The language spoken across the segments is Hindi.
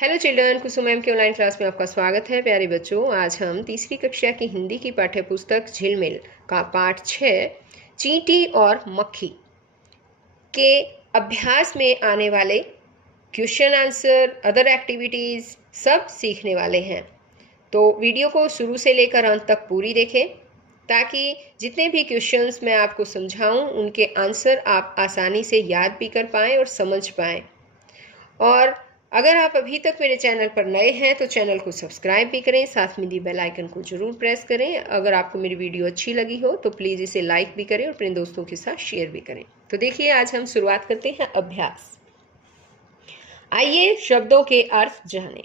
हेलो चिल्ड्रन, कुसुम मैम की ऑनलाइन क्लास में आपका स्वागत है। प्यारे बच्चों, आज हम तीसरी कक्षा की हिंदी की पाठ्य पुस्तक झिलमिल का पाठ 6 चींटी और मक्खी के अभ्यास में आने वाले क्वेश्चन आंसर, अदर एक्टिविटीज़ सब सीखने वाले हैं। तो वीडियो को शुरू से लेकर अंत तक पूरी देखें ताकि जितने भी क्वेश्चंस मैं आपको समझाऊं उनके आंसर आप आसानी से याद भी कर पाएँ और समझ पाएँ। और अगर आप अभी तक मेरे चैनल पर नए हैं तो चैनल को सब्सक्राइब भी करें, साथ में दी बेल आइकन को जरूर प्रेस करें। अगर आपको मेरी वीडियो अच्छी लगी हो तो प्लीज़ इसे लाइक भी करें और अपने दोस्तों के साथ शेयर भी करें। तो देखिए, आज हम शुरुआत करते हैं अभ्यास। आइए शब्दों के अर्थ जानें।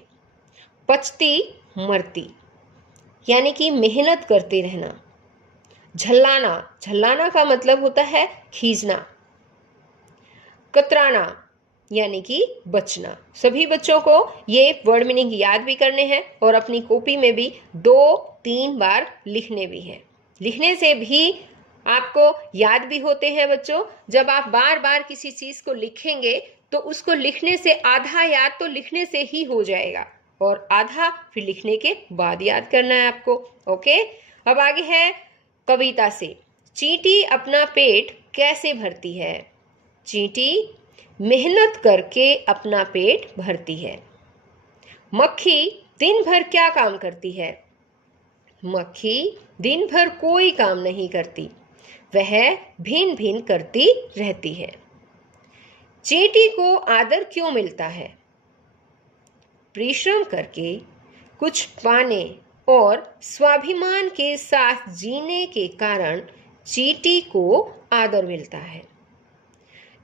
पचती मरती यानी कि मेहनत करते रहना। झल्लाना, झल्लाना का मतलब होता है खींचना। कतराना यानी कि बचना। सभी बच्चों को ये वर्ड मीनिंग याद भी करने हैं और अपनी कॉपी में भी 2-3 बार लिखने भी हैं। लिखने से भी आपको याद भी होते हैं बच्चों। जब आप बार बार किसी चीज को लिखेंगे तो उसको लिखने से आधा याद तो लिखने से ही हो जाएगा और आधा फिर लिखने के बाद याद करना है आपको। ओके, अब आगे है कविता से। चींटी अपना पेट कैसे भरती है? चींटी मेहनत करके अपना पेट भरती है। मक्खी दिन भर क्या काम करती है? मक्खी दिन भर कोई काम नहीं करती, वह भिन भिन करती रहती है। चींटी को आदर क्यों मिलता है? परिश्रम करके कुछ पाने और स्वाभिमान के साथ जीने के कारण चींटी को आदर मिलता है।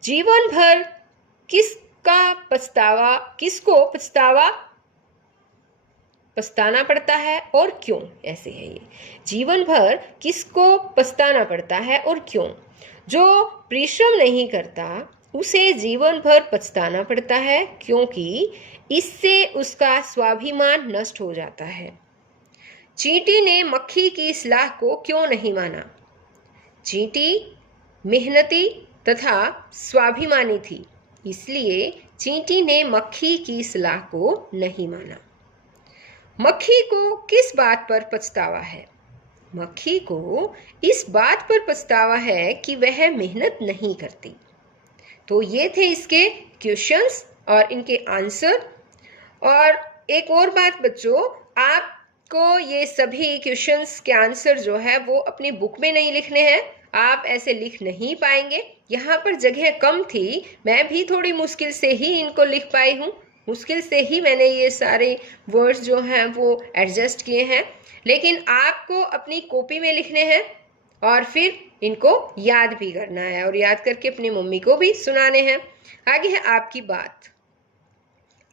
जीवन भर किसको पछताना पड़ता है और क्यों? ऐसे है ये। जीवन भर किसको पछताना पड़ता है और क्यों? जो परिश्रम नहीं करता उसे जीवन भर पछताना पड़ता है क्योंकि इससे उसका स्वाभिमान नष्ट हो जाता है। चींटी ने मक्खी की सलाह को क्यों नहीं माना? चींटी मेहनती तथा स्वाभिमानी थी, इसलिए चींटी ने मक्खी की सलाह को नहीं माना। मक्खी को किस बात पर पछतावा है? मक्खी को इस बात पर पछतावा है कि वह मेहनत नहीं करती। तो ये थे इसके क्वेश्चंस और इनके आंसर। और एक और बात बच्चों, आपको ये सभी क्वेश्चंस के आंसर जो है वो अपनी बुक में नहीं लिखने हैं। आप ऐसे लिख नहीं पाएंगे, यहाँ पर जगह कम थी, मैं भी थोड़ी मुश्किल से ही इनको लिख पाई हूँ। मुश्किल से ही मैंने ये सारे वर्ड्स जो हैं वो एडजस्ट किए हैं, लेकिन आपको अपनी कॉपी में लिखने हैं और फिर इनको याद भी करना है और याद करके अपनी मम्मी को भी सुनाने हैं। आगे है आपकी बात।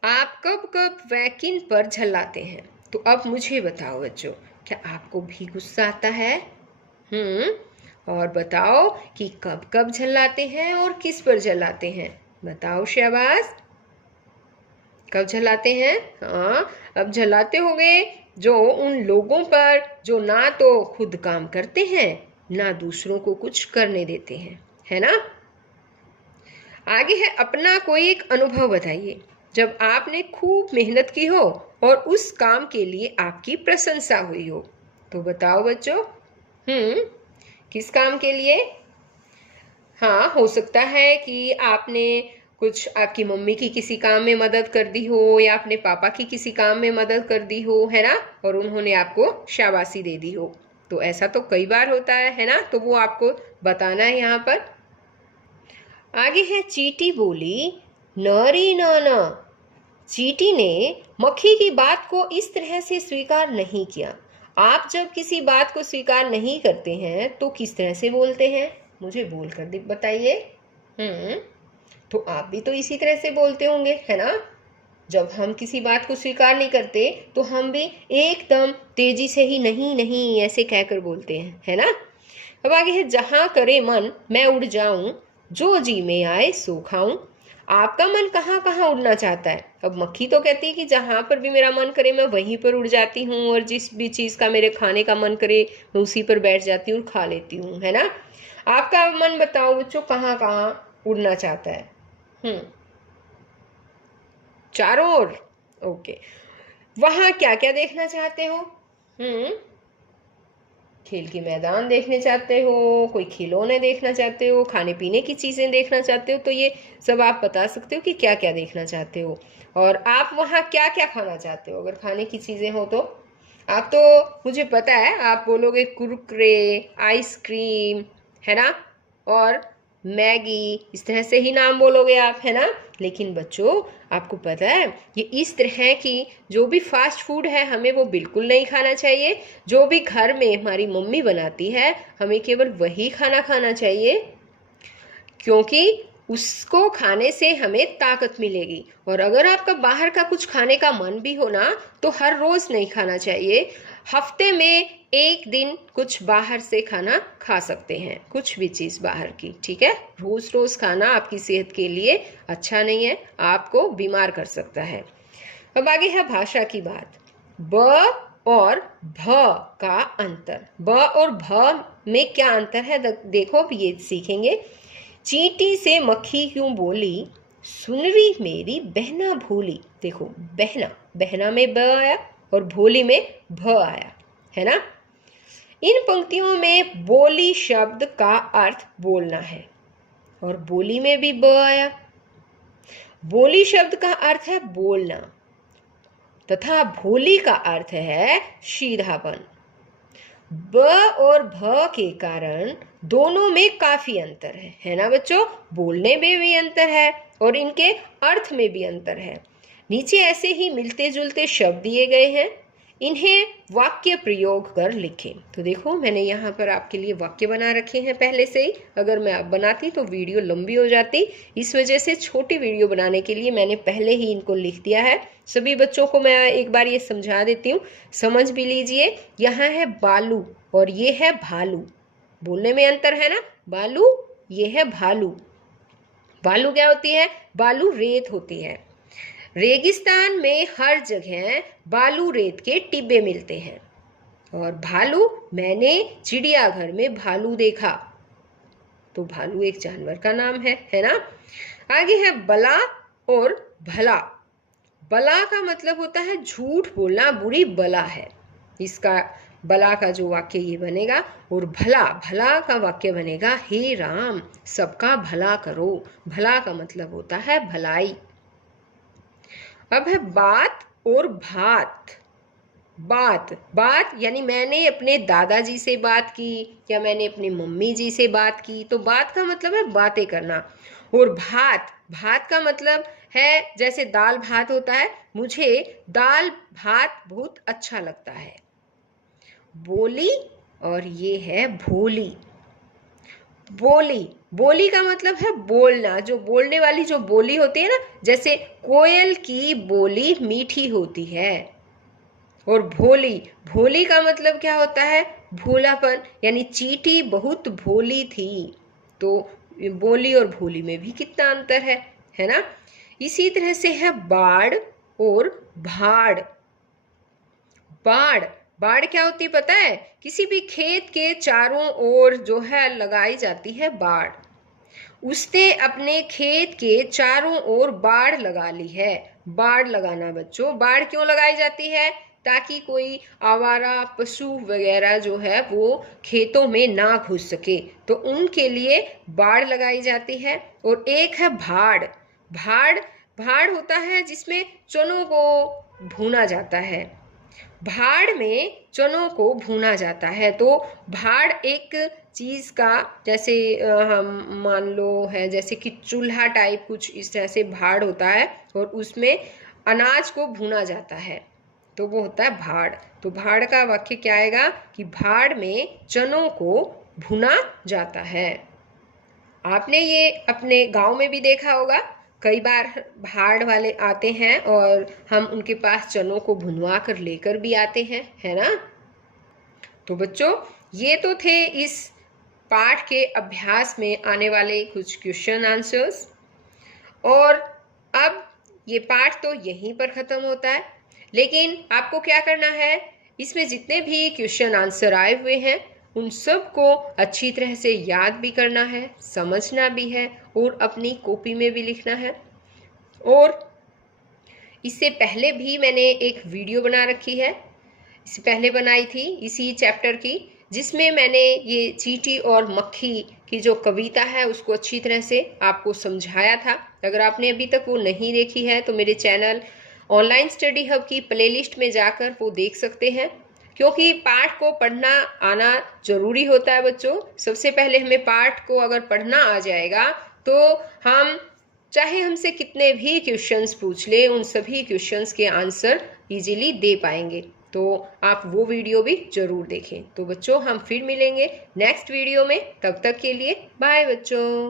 आप कब कब व किन पर झल्लाते हैं? तो अब मुझे बताओ बच्चों, क्या आपको भी गुस्सा आता है? और बताओ कि कब कब झल्लाते हैं और किस पर झल्लाते हैं? बताओ शहबाज, कब झल्लाते हैं? हाँ, अब झल्लाते होंगे जो उन लोगों पर जो ना तो खुद काम करते हैं ना दूसरों को कुछ करने देते हैं, है ना? आगे है अपना कोई एक अनुभव बताइए जब आपने खूब मेहनत की हो और उस काम के लिए आपकी प्रशंसा हुई हो। तो बताओ बच्चों, किस काम के लिए? हाँ, हो सकता है कि आपने कुछ आपकी मम्मी की किसी काम में मदद कर दी हो या अपने पापा की किसी काम में मदद कर दी हो, है ना? और उन्होंने आपको शाबाशी दे दी हो। तो ऐसा तो कई बार होता है ना? तो वो आपको बताना है यहाँ पर। आगे है चींटी बोली, नरी नाना। चींटी ने मक्खी की बात को इस तरह से स्वीकार नहीं किया। आप जब किसी बात को स्वीकार नहीं करते हैं तो किस तरह से बोलते हैं? मुझे बोलकर बताइए। तो आप भी तो इसी तरह से बोलते होंगे, है ना? जब हम किसी बात को स्वीकार नहीं करते तो हम भी एकदम तेजी से ही नहीं नहीं ऐसे कहकर बोलते हैं, है ना? अब आगे है जहां करे मन मैं उड़ जाऊं, जो जी में आए सो खाऊं। आपका मन कहाँ कहाँ उड़ना चाहता है? अब मक्खी तो कहती है कि जहां पर भी मेरा मन करे मैं वहीं पर उड़ जाती हूँ और जिस भी चीज का मेरे खाने का मन करे मैं उसी पर बैठ जाती हूँ और खा लेती हूँ, है ना? आपका मन बताओ बच्चों, कहाँ कहाँ उड़ना चाहता है? चारों ओर, ओके, वहाँ क्या क्या देखना चाहते हो? खेल के मैदान देखने चाहते हो, कोई खिलौने देखना चाहते हो, खाने पीने की चीज़ें देखना चाहते हो, तो ये सब आप बता सकते हो कि क्या क्या देखना चाहते हो। और आप वहाँ क्या क्या खाना चाहते हो? अगर खाने की चीज़ें हो तो आप तो, मुझे पता है आप बोलोगे कुरकुरे, आइसक्रीम, है ना, और मैगी, इस तरह से ही नाम बोलोगे आप, है ना। लेकिन बच्चों, आपको पता है ये इस तरह की जो भी फास्ट फूड है हमें वो बिल्कुल नहीं खाना चाहिए। जो भी घर में हमारी मम्मी बनाती है हमें केवल वही खाना खाना चाहिए, क्योंकि उसको खाने से हमें ताकत मिलेगी। और अगर आपका बाहर का कुछ खाने का मन भी हो ना, तो हर रोज नहीं खाना चाहिए। हफ्ते में एक दिन कुछ बाहर से खाना खा सकते हैं, कुछ भी चीज़ बाहर की, ठीक है। रोज रोज खाना आपकी सेहत के लिए अच्छा नहीं है, आपको बीमार कर सकता है। अब आगे है भाषा की बात। ब और भ का अंतर। ब और भ में क्या अंतर है देखो, अब ये सीखेंगे। चींटी से मक्खी क्यों बोली, सुनरी मेरी बहना भोली। देखो, बहना, बहना में ब आया और भोली में भ आया, है ना। इन पंक्तियों में बोली शब्द का अर्थ बोलना है और बोली में भी ब आया। बोली शब्द का अर्थ है बोलना तथा भोली का अर्थ है सीधापन। ब और भ के कारण दोनों में काफी अंतर है ना बच्चों। बोलने में भी अंतर है और इनके अर्थ में भी अंतर है। नीचे ऐसे ही मिलते जुलते शब्द दिए गए हैं, इन्हें वाक्य प्रयोग कर लिखें। तो देखो, मैंने यहाँ पर आपके लिए वाक्य बना रखे हैं पहले से ही। अगर मैं अब बनाती तो वीडियो लंबी हो जाती, इस वजह से छोटी वीडियो बनाने के लिए मैंने पहले ही इनको लिख दिया है। सभी बच्चों को मैं एक बार ये समझा देती हूँ, समझ भी लीजिए। यहाँ है बालू और ये है भालू। बोलने में अंतर है ना, बालू, ये है भालू। बालू क्या होती है? बालू रेत होती है। रेगिस्तान में हर जगह बालू रेत के टिब्बे मिलते हैं। और भालू, मैंने चिड़ियाघर में भालू देखा। तो भालू एक जानवर का नाम है ना। आगे है बला और भला। बला का मतलब होता है झूठ बोलना, बुरी बला है। इसका बला का जो वाक्य ये बनेगा, और भला, भला का वाक्य बनेगा, हे राम सबका भला करो। भला का मतलब होता है भलाई। अब है बात और भात। बात, बात यानी मैंने अपने दादाजी से बात की या मैंने अपनी मम्मी जी से बात की, तो बात का मतलब है बातें करना। और भात, भात का मतलब है जैसे दाल भात होता है, मुझे दाल भात बहुत अच्छा लगता है। बोली और ये है भोली। बोली, बोली का मतलब है बोलना, जो बोलने वाली जो बोली होती है ना, जैसे कोयल की बोली मीठी होती है। और भोली, भोली का मतलब क्या होता है? भोलापन, यानी चींटी बहुत भोली थी। तो बोली और भोली में भी कितना अंतर है ना। इसी तरह से है बाढ़ और भाड़। बाढ़, बाढ़ क्या होती है पता है? किसी भी खेत के चारों ओर जो है लगाई जाती है बाढ़। उसने अपने खेत के चारों ओर बाढ़ लगा ली है। बाढ़ लगाना बच्चों, बाढ़ क्यों लगाई जाती है? ताकि कोई आवारा पशु वगैरह जो है वो खेतों में ना घुस सके, तो उनके लिए बाढ़ लगाई जाती है। और एक है भाड़। भाड़, भाड़ होता है जिसमें चनों को भूना जाता है। भाड़ में चनों को भूना जाता है। तो भाड़ एक चीज़ का, जैसे हम मान लो है जैसे कि चूल्हा टाइप कुछ इस तरह से भाड़ होता है और उसमें अनाज को भूना जाता है, तो वो होता है भाड़। तो भाड़ का वाक्य क्या आएगा कि भाड़ में चनों को भुना जाता है। आपने ये अपने गांव में भी देखा होगा, कई बार भाड़ वाले आते हैं और हम उनके पास चनों को भुनवा कर लेकर भी आते हैं, है ना। तो बच्चों, ये तो थे इस पाठ के अभ्यास में आने वाले कुछ क्वेश्चन आंसर्स। और अब ये पाठ तो यहीं पर ख़त्म होता है, लेकिन आपको क्या करना है, इसमें जितने भी क्वेश्चन आंसर आए हुए हैं उन सब को अच्छी तरह से याद भी करना है, समझना भी है और अपनी कॉपी में भी लिखना है। और इससे पहले भी मैंने एक वीडियो बना रखी है, इससे पहले बनाई थी इसी चैप्टर की, जिसमें मैंने ये चींटी और मक्खी की जो कविता है उसको अच्छी तरह से आपको समझाया था। अगर आपने अभी तक वो नहीं देखी है तो मेरे चैनल ऑनलाइन स्टडी हब की प्लेलिस्ट में जाकर वो देख सकते हैं, क्योंकि पाठ को पढ़ना आना जरूरी होता है बच्चों। सबसे पहले हमें पाठ को अगर पढ़ना आ जाएगा तो हम चाहे हमसे कितने भी क्वेश्चंस पूछ ले, उन सभी क्वेश्चंस के आंसर इजीली दे पाएंगे। तो आप वो वीडियो भी जरूर देखें। तो बच्चों हम फिर मिलेंगे नेक्स्ट वीडियो में, तब तक के लिए बाय बच्चों।